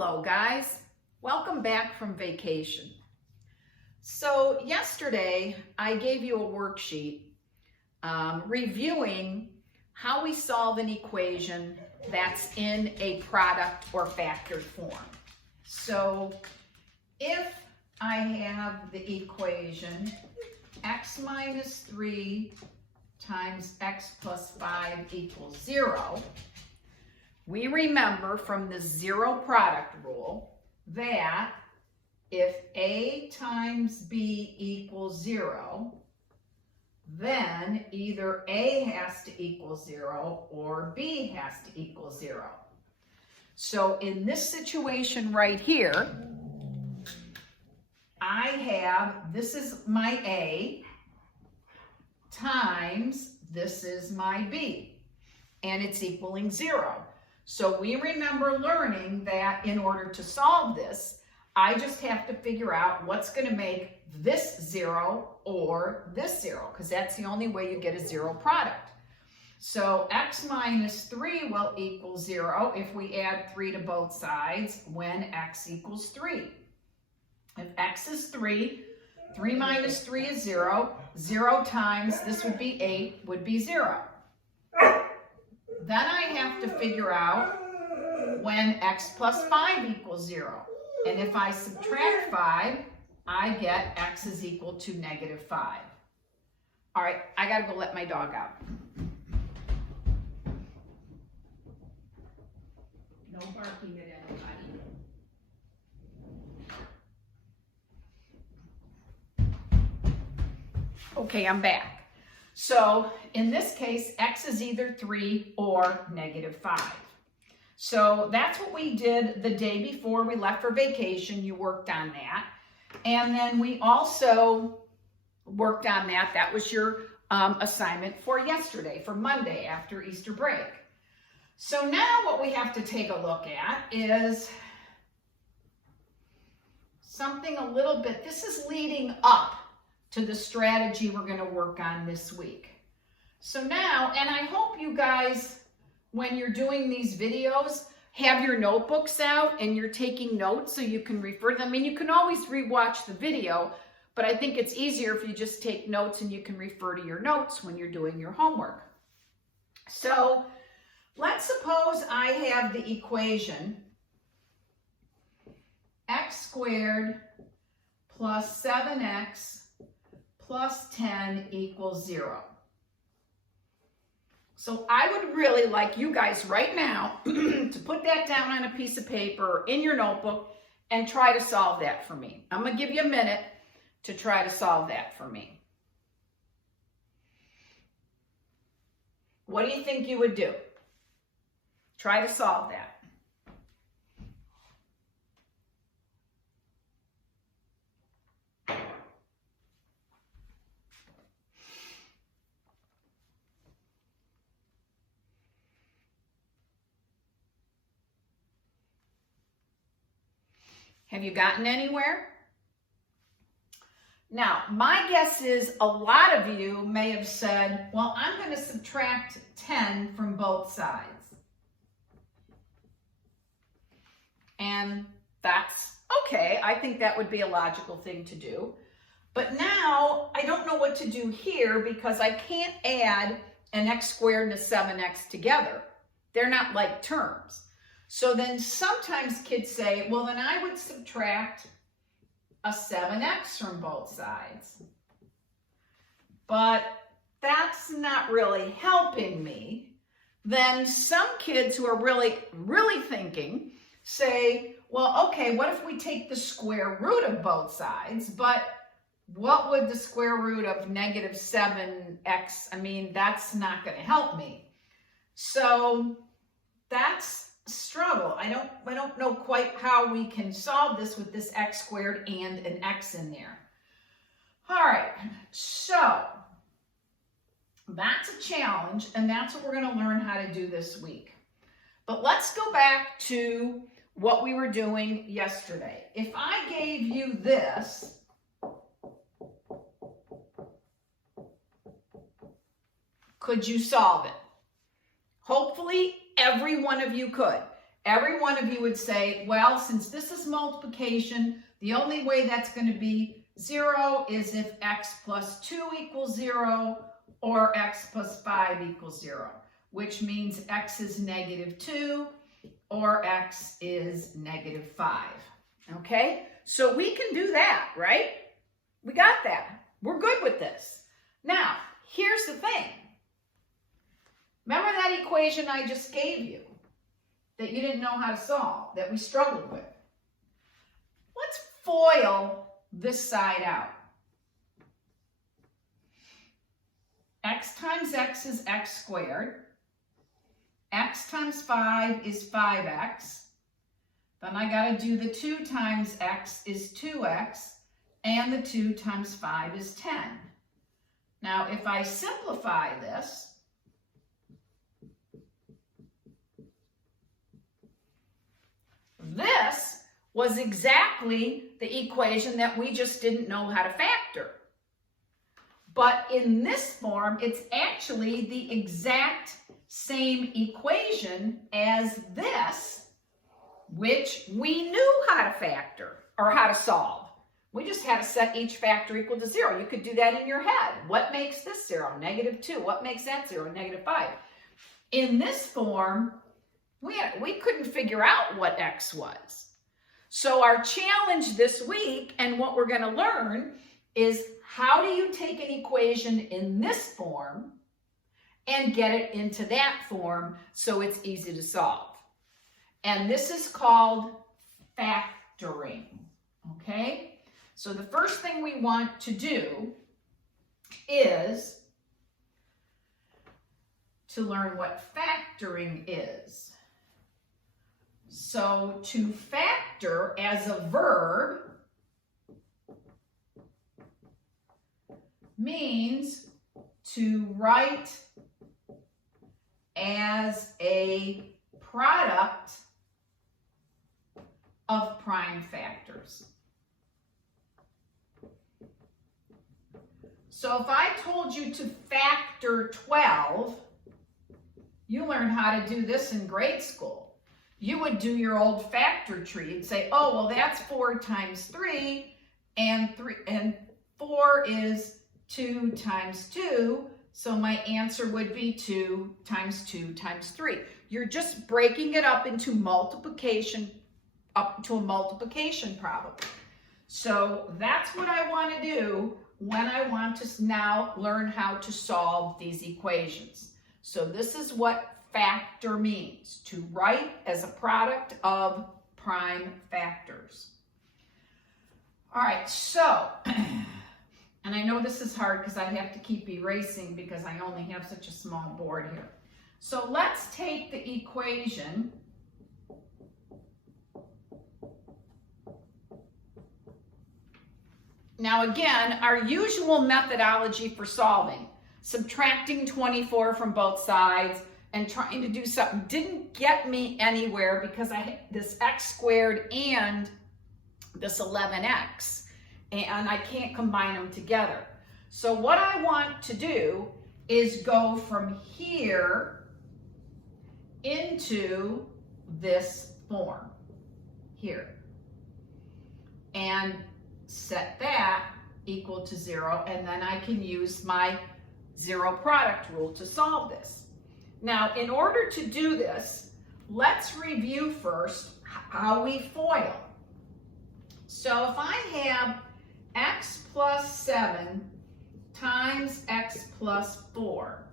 Hello guys, welcome back from vacation. So yesterday I gave you a worksheet reviewing how we solve an equation that's in a product or factored form. So if I have the equation x minus 3 times x plus 5 equals 0, we remember from the zero product rule that if A times B equals 0, then either A has to equal 0 or B has to equal 0. So in this situation right here, I have, this is my A times this is my B, and it's equaling 0. So we remember learning that in order to solve this, I just have to figure out what's going to make this 0 or this 0, because that's the only way you get a zero product. So x minus 3 will equal 0 if we add 3 to both sides when x equals 3. If x is 3, 3 minus 3 is 0. 0 times, this would be 8, would be 0. Then I have to figure out when x plus 5 equals 0. And if I subtract 5, I get x is equal to negative 5. All right, I got to go let my dog out. No barking at anybody. Okay, I'm back. So in this case, x is either 3 or negative 5. So that's what we did the day before we left for vacation. You worked on that. And then we also worked on that. That was your assignment for yesterday, for Monday after Easter break. So now what we have to take a look at is something a little bit, this is leading up to the strategy we're going to work on this week. So now, and I hope you guys, when you're doing these videos, have your notebooks out and you're taking notes so you can refer to them. I mean, you can always rewatch the video, but I think it's easier if you just take notes and you can refer to your notes when you're doing your homework. So let's suppose I have the equation x squared plus 7x plus 10 equals 0. So I would really like you guys right now to put that down on a piece of paper or in your notebook and try to solve that for me. I'm going to give you a minute to try to solve that for me. What do you think you would do? Try to solve that. Have you gotten anywhere? Now, my guess is a lot of you may have said, well, I'm going to subtract 10 from both sides. And that's okay. I think that would be a logical thing to do. But now I don't know what to do here because I can't add an x squared and a 7x together. They're not like terms. So then sometimes kids say, well, then I would subtract a 7x from both sides. But that's not really helping me. Then some kids who are really thinking say, well, okay, what if we take the square root of both sides? But what would the square root of negative 7x, I mean, that's not going to help me. So that's struggle. I don't know quite how we can solve this with this x squared and an x in there. All right, so that's a challenge, and that's what we're going to learn how to do this week. But let's go back to what we were doing yesterday. If I gave you this, could you solve it? Hopefully, every one of you could. every one of you would say, well, since this is multiplication, the only way that's going to be 0 is if x plus 2 equals 0 or x plus 5 equals 0, which means x is negative 2 or x is negative 5. Okay? So we can do that, right? We got that. We're good with this. Now, here's the thing. Remember that equation I just gave you that you didn't know how to solve, that we struggled with? Let's FOIL this side out. X times x is x squared. X times 5 is 5x. Then I got to do the 2 times x is 2x, and the 2 times 5 is 10. Now, if I simplify this, this was exactly the equation that we just didn't know how to factor. But in this form, it's actually the exact same equation as this, which we knew how to factor or how to solve. We just had to set each factor equal to 0. You could do that in your head. What makes this 0? Negative 2. What makes that 0? Negative 5. In this form, we couldn't figure out what x was. So our challenge this week and what we're going to learn is how do you take an equation in this form and get it into that form so it's easy to solve. And this is called factoring, okay? So the first thing we want to do is to learn what factoring is. So to factor as a verb means to write as a product of prime factors. So if I told you to factor 12, you learned how to do this in grade school. You would do your old factor tree and say, oh, well, that's 4 times 3, and 4 is 2 times 2, so my answer would be 2 times 2 times 3. You're just breaking it up into multiplication, up to a multiplication problem. So that's what I want to do when I want to now learn how to solve these equations. So this is what factor means, to write as a product of prime factors. All right, so, and I know this is hard because I have to keep erasing because I only have such a small board here. So let's take the equation now again, our usual methodology for solving, subtracting 24 from both sides and trying to do something didn't get me anywhere because I had this x squared and this 11x, and I can't combine them together. So what I want to do is go from here into this form here and set that equal to 0, and then I can use my zero product rule to solve this. Now, in order to do this, let's review first how we FOIL. So if I have x plus 7 times x plus 4,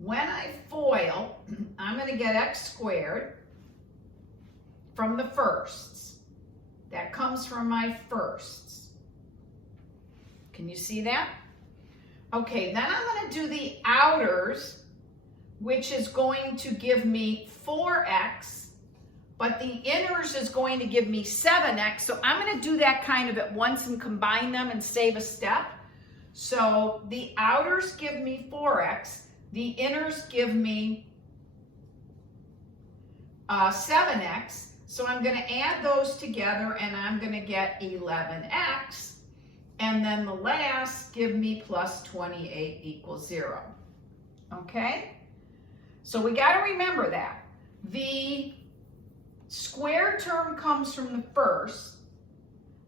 when I FOIL, I'm going to get x squared from the firsts. That comes from my firsts. Can you see that? Okay, then I'm going to do the outers, which is going to give me 4x, but the inners is going to give me 7x. So I'm going to do that kind of at once and combine them and save a step. So the outers give me 4x, the inners give me 7x. So I'm going to add those together and I'm going to get 11x. And then the last give me plus 28 equals 0. Okay? So we got to remember that. The square term comes from the first.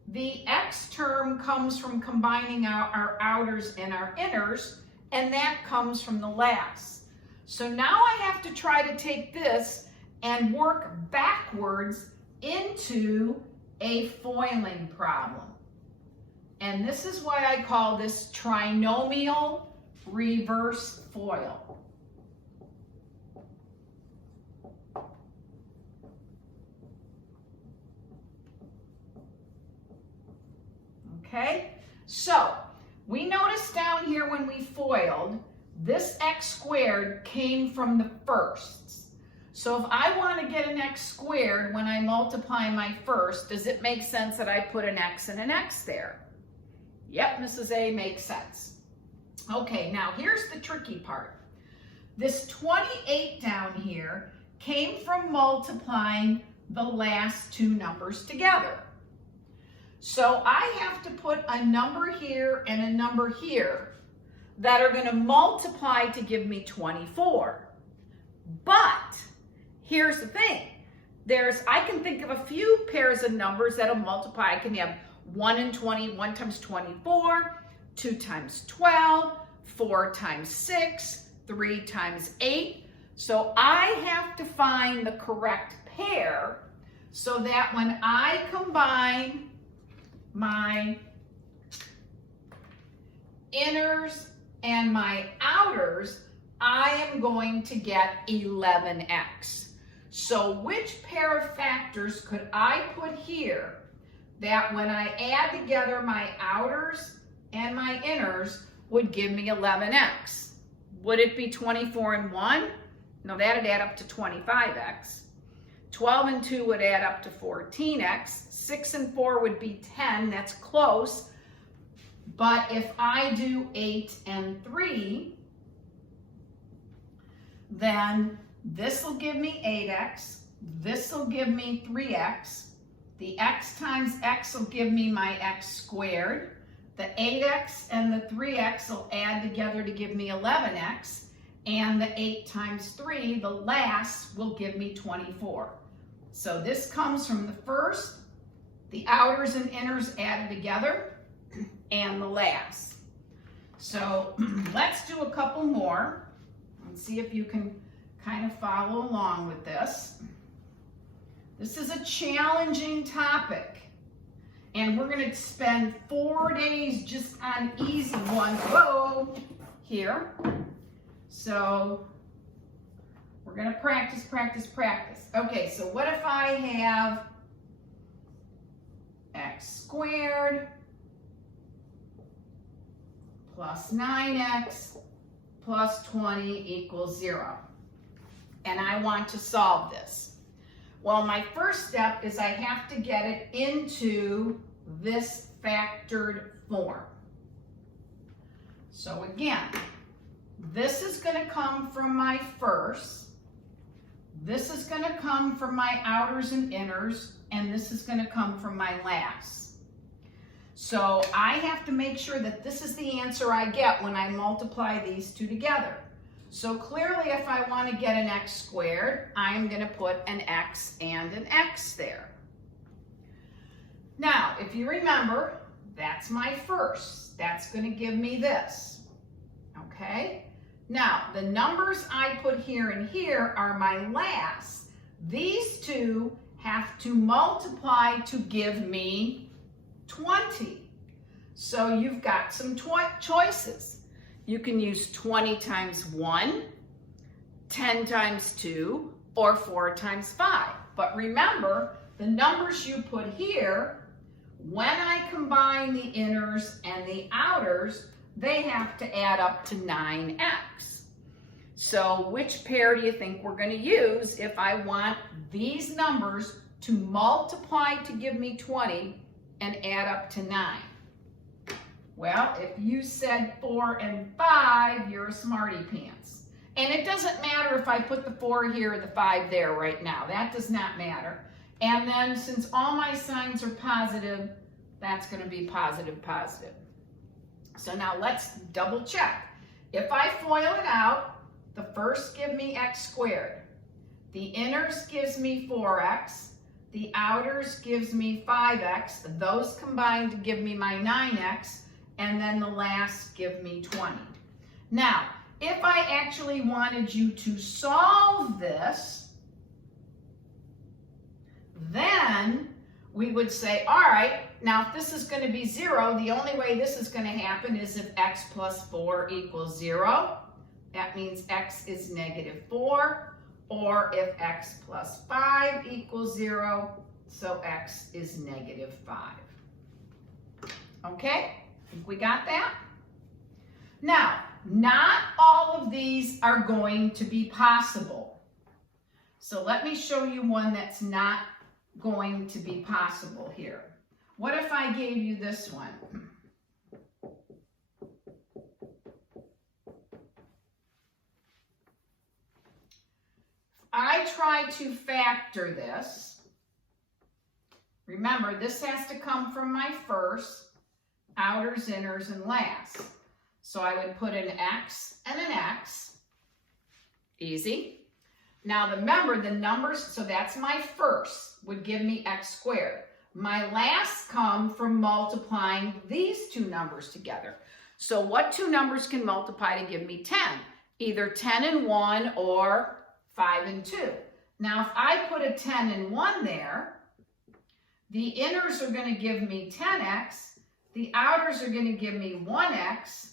The x term comes from combining our outers and our inners, and that comes from the last. So now I have to try to take this and work backwards into a foiling problem. And this is why I call this trinomial reverse FOIL. Okay, so we noticed down here when we FOILed, this x squared came from the firsts. So if I want to get an x squared when I multiply my first, does it make sense that I put an x and an x there? Yep, Mrs. A, makes sense. Okay, now here's the tricky part. This 28 down here came from multiplying the last two numbers together. So I have to put a number here and a number here that are going to multiply to give me 24. But here's the thing. I can think of a few pairs of numbers that'll multiply. I can have 1 and 20, 1 times 24, 2 times 12, 4 times 6, 3 times 8. So I have to find the correct pair so that when I combine my inners and my outers, I am going to get 11x. So which pair of factors could I put here that when I add together my outers and my inners would give me 11x? Would it be 24 and 1? No, that'd add up to 25x. 12 and 2 would add up to 14x. 6 and 4 would be 10, that's close. But if I do 8 and 3, then this will give me 8x, this will give me 3x, the x times x will give me my x squared, the 8x and the 3x will add together to give me 11x, and the 8 times 3, the last, will give me 24. So this comes from the first, the outers and inners added together, and the last. So let's do a couple more and see if you can kind of follow along with this. This is a challenging topic, and we're going to spend 4 days just on easy ones. Whoa, here. So we're going to practice, practice, practice. Okay, so what if I have x squared plus 9x plus 20 equals 0. And I want to solve this. Well, my first step is I have to get it into this factored form. So again, this is going to come from my first, this is going to come from my outers and inners, and this is going to come from my last. So I have to make sure that this is the answer I get when I multiply these two together. So clearly, if I want to get an x squared, I'm going to put an x and an x there. Now, if you remember, that's my first. That's going to give me this. Okay? Now, the numbers I put here and here are my last. These two have to multiply to give me 20. So you've got some choices. You can use 20 times 1, 10 times 2, or 4 times 5. But remember, the numbers you put here, when I combine the inners and the outers, they have to add up to 9x. So which pair do you think we're going to use if I want these numbers to multiply to give me 20 and add up to 9? Well, if you said 4 and 5, you're a smarty pants. And it doesn't matter if I put the 4 here or the 5 there right now. That does not matter. And then since all my signs are positive, that's going to be positive, positive. So now let's double check. If I FOIL it out, the first give me x squared. The inners gives me 4x. The outers gives me 5x. Those combined give me my 9x. And then the last give me 20. Now, if I actually wanted you to solve this, then we would say, all right, now if this is going to be 0, the only way this is going to happen is if x plus 4 equals 0. That means x is negative 4. Or if x plus 5 equals 0, so x is negative 5. Okay? Think we got that? Now, not all of these are going to be possible. So let me show you one that's not going to be possible here. What if I gave you this one? I try to factor this. Remember, this has to come from my first, outers, inners, and last. So I would put an x and an x. Easy. Now remember the numbers, so that's my first, would give me x squared. My last come from multiplying these two numbers together. So what two numbers can multiply to give me 10? Either 10 and 1 or 5 and 2. Now if I put a 10 and 1 there, the inners are going to give me 10x, the outers are going to give me 1x,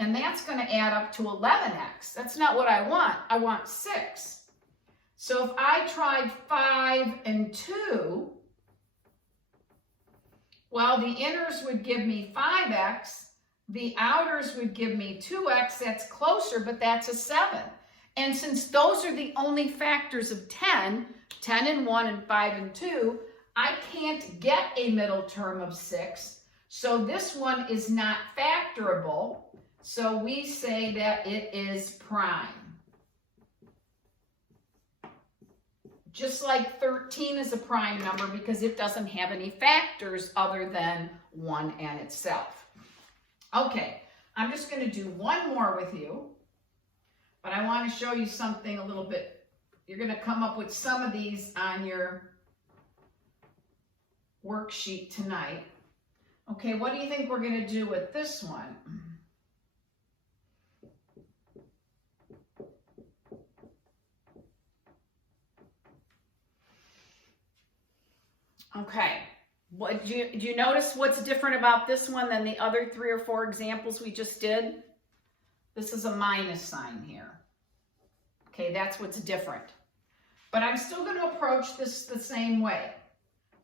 and that's going to add up to 11x. That's not what I want. I want 6. So if I tried 5 and 2, well, the inners would give me 5x, the outers would give me 2x. That's closer, but that's a 7. And since those are the only factors of 10, 10 and 1 and 5 and 2, I can't get a middle term of 6. So this one is not factorable. So we say that it is prime. Just like 13 is a prime number because it doesn't have any factors other than 1 and itself. Okay, I'm just going to do one more with you, but I want to show you something a little bit. You're going to come up with some of these on your worksheet tonight. Okay, what do you think we're going to do with this one? Okay, do you notice what's different about this one than the other 3 or 4 examples we just did? This is a minus sign here. Okay, that's what's different. But I'm still going to approach this the same way.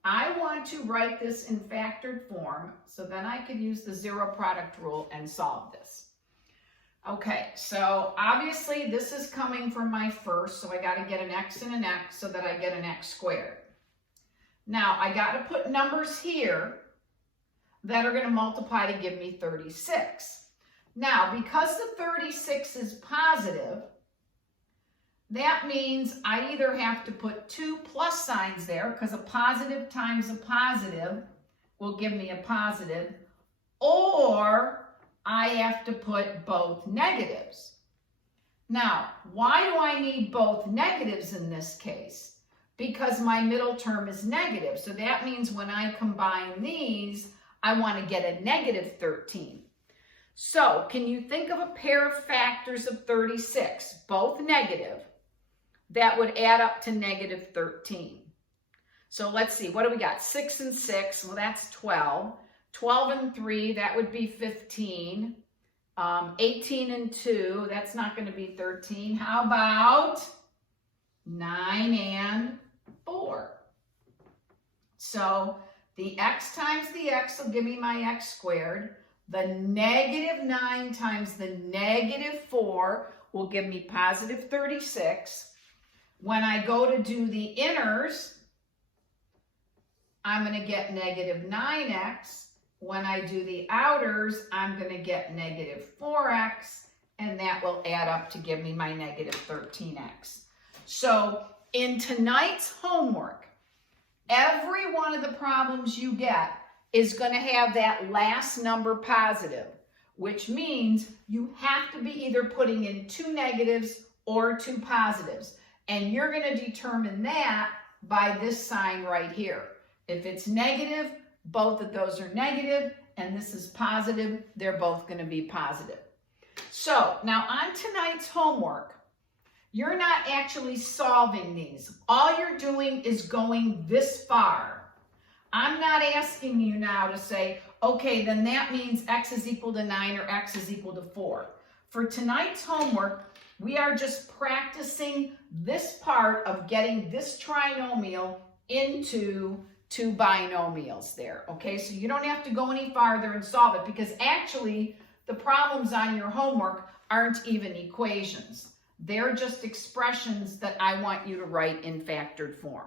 I want to write this in factored form, so then I could use the zero product rule and solve this. Okay, so obviously this is coming from my first, so I got to get an x and an x so that I get an x squared. Now, I got to put numbers here that are going to multiply to give me 36. Now, because the 36 is positive, that means I either have to put 2 plus signs there, because a positive times a positive will give me a positive, or I have to put both negatives. Now, why do I need both negatives in this case? Because my middle term is negative. So that means when I combine these, I want to get a negative 13. So can you think of a pair of factors of 36, both negative, that would add up to negative 13? So let's see, what do we got? 6 and 6, well, that's 12. 12 and 3, that would be 15. 18 and 2, that's not going to be 13. How about 9 and 4? So the x times the x will give me my x squared. The negative 9 times the negative 4 will give me positive 36. When I go to do the inners, I'm going to get negative 9x. When I do the outers, I'm going to get negative 4x, and that will add up to give me my negative 13x. So in tonight's homework, every one of the problems you get is going to have that last number positive, which means you have to be either putting in 2 negatives or 2 positives. And you're going to determine that by this sign right here. If it's negative, both of those are negative, and this is positive, they're both going to be positive. So now on tonight's homework, you're not actually solving these. All you're doing is going this far. I'm not asking you now to say, okay, then that means x is equal to 9 or x is equal to 4. For tonight's homework, we are just practicing this part of getting this trinomial into two binomials there, okay? So you don't have to go any farther and solve it, because actually the problems on your homework aren't even equations. They're just expressions that I want you to write in factored form.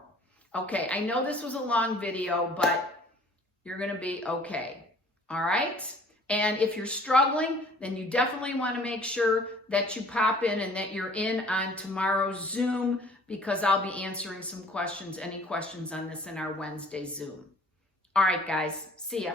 Okay, I know this was a long video, but you're going to be okay, all right? And if you're struggling, then you definitely want to make sure that you pop in and that you're in on tomorrow's Zoom, because I'll be answering some questions, any questions on this in our Wednesday Zoom. All right, guys, see ya.